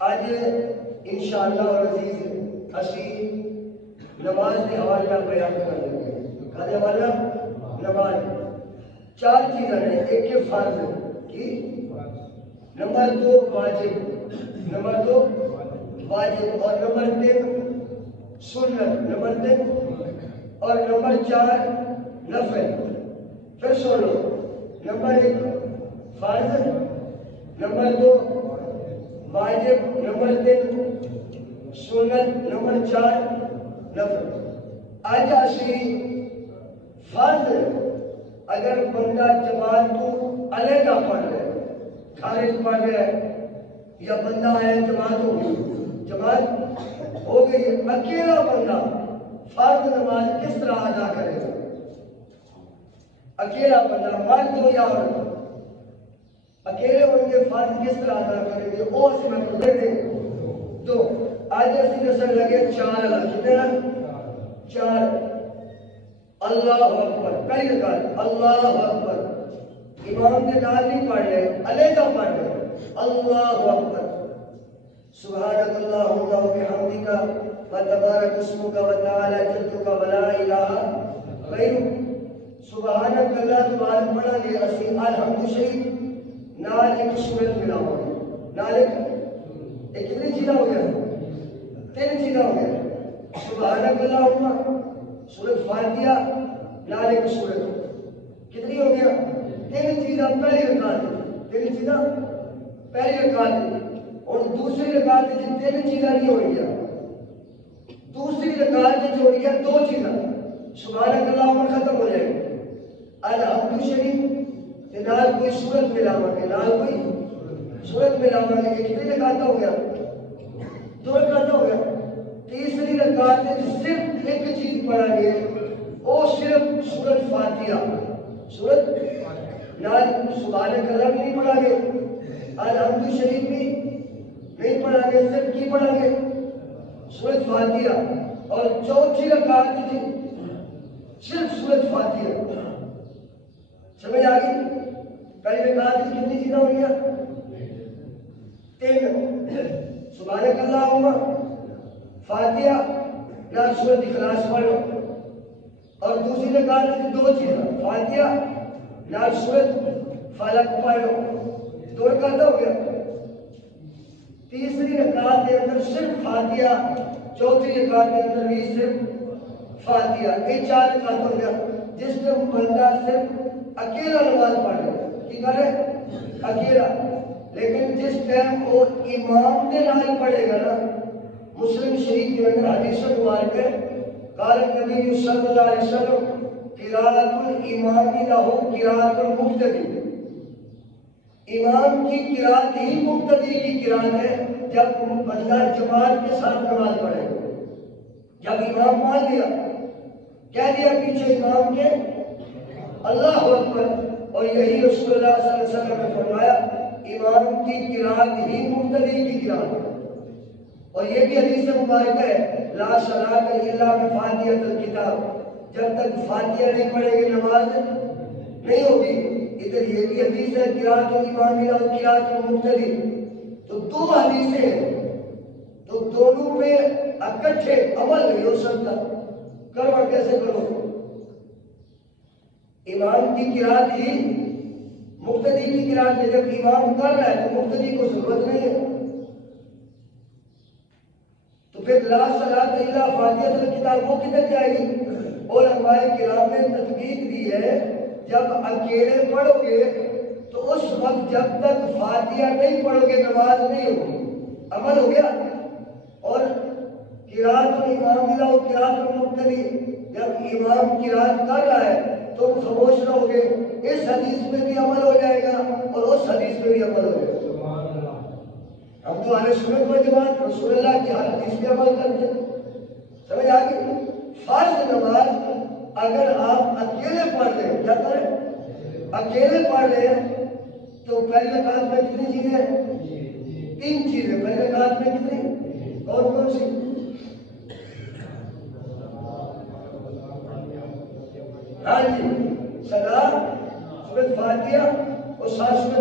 آج انشاءاللہ العزیز اسی نماز کے حوالے کا بیان کر لیں گے. کہنے والا نماز چار چیزیں ہیں. ایک کے فرض کی، نمبر دو واجب، نمبر دو واجب، اور نمبر تین سنت، نمبر تین اور نمبر چار نفل. پھر سنو، نمبر ایک فرض، نمبر دو واجب، نمبر تین سنت، نمبر چار نفل. آج اسی فرض اگر بندہ جماعت کو علیحدہ پڑھ رہے، خارج پڑھ رہے یا بندہ ہے جماعت ہو گئی، جماعت ہو گئی، اکیلا بندہ فرض نماز کس طرح ادا کرے گا؟ اکیلا بندہ مرد ہو یا عورت اکیلے ہوں گے، فرض کس طرح ادا کریں گے؟ اور سے میں دے دیں تو آج ایسی نظر لگے چار کتنے؟ چار. اللہ اکبر پہلی رکعت اللہ اکبر، امام کے نال نہیں پڑھ رہے، علیحدہ پڑھ رہے. اللہ اکبر سبحانک اللہم و بحمدک وتبارک اسمک وتعالی جدک ولا الہ غیرک. سبحانک اللہ تبارک پڑھا گے اسی الحمد شریف نال ایک سورت ملاؤ گے، نال ایک کتنی چیزیں ہو گیا؟ تین چیزیں ہو گیا. سبحانک اللہم سورت فاتحہ نال ایک سورت، کتنی ہو گیا؟ تین چیزیں پہلی رکعت، تین چیزیں پہلی رکعت. اور دوسری رکعت میں تین چیزیں نہیں ہو گیا، دوسری رکعت میں جو ہو گیا دو چیزیں. سبحانک اللہم ختم ہو جائے گا، الحمد شریف کے نال کوئی سورت ملاوا کے نال کوئی سورت ملاوا کے کتنی رکعت ہو گیا؟ دو رکعت ہو گیا. تیسری رکعت میں صرف ایک چیز پڑھا گے، وہ صرف سورت فاتحہ، سورت نال سبحانک اللہ بھی نہیں پڑھا گے، الحمد شریف بھی نہیں پڑھا گے، صرف کی پڑھا گے؟ سورت فاتحہ. اور چوتھی رکعت میں صرف سورت فاتحہ. سمجھ آ گئی؟ پہلی رکعت میں کتنی چیزیں ہو گیا؟ تین. سبحانک اللہم فاتحہ یا سورت اخلاص پڑھو، اور دوسری رکعت میں دو چیزیں، فاتحہ یا سورت فلق پڑھو. دو رکعت ہو گیا. تیسری رکعت کے اندر صرف فاتحہ، چوتھی رکعت کے اندر بھی صرف فاتحہ. یہ چار رکعت ہو گیا. جس میں بندہ صرف اکیلا نماز پڑھ رہا ہے، کی کرے؟ اکیلا. لیکن جس ٹائم وہ امام کے نال پڑھے گا نا، مسلم شریف کے اندر حدیث مبارک ہے، قال نبی صلی اللہ علیہ وسلم قراءۃ الامام لہ قراءۃ المقتدی. امام کی قراءت ہی مقتدی کی قراءت ہے جب بندہ جماعت کے ساتھ نماز پڑھے. جب امام مان لیا، کہہ دیا پیچھے امام کے اللہ اکبر، اور یہی رسول اللہ صلی اللہ علیہ وسلم نے فرمایا امام کی قراءت ہی مقتدی کی قراءت ہے. اور یہ بھی حدیث مبارک ہے لا صلاۃ الا بفاتحۃ الکتاب، جب تک فاتحہ نہیں پڑھے گی نماز نہیں ہوگی. ادھر یہ بھی حدیث ہے قراءۃ الامام اور قراءۃ المقتدی. تو دو حدیثیں ہیں، تو دونوں پہ اکٹھے عمل نہیں ہو سکتا. کرو کیسے کرو؟ امام کی قراءت ہی مقتدی کی قراءت ہے. جب امام کر رہا ہے تو مقتدی کو ضرورت نہیں ہے. تو پھر لا صلاۃ الا فاتحۃ الکتاب وہ کدھر جائے گی؟ علماء کرام نے تطبیق دی ہے جب اکیلے پڑھو گے تو اس وقت جب تک فاتحہ نہیں پڑھو گے نماز نہیں ہوگی. عمل ہو گیا. اور قراءۃ الامام لہ قراءۃ المقتدی، جب امام قراءت کر رہا ہے تو خاموش رہو گے. اس حدیث میں بھی عمل ہو جائے گا اور اس حدیث میں بھی عمل ہو جائے گا. ہم تو اہل سنت والجماعت رسول اللہ کی ہر حدیث پہ عمل کرتے ہیں. سمجھ آ گئی؟ فرض نماز اگر آپ اکیلے پڑھ رہے ہیں، کیا کریں؟ اکیلے پڑھ رہے ہیں تو پہلی رکعت میں کتنی چیزیں ہیں؟ تین چیزیں. پہلی رکعت میں کتنی؟ کون کون سی؟ ہاں جی، سلام، سورۃ فاتحہ اور 7 سورۃ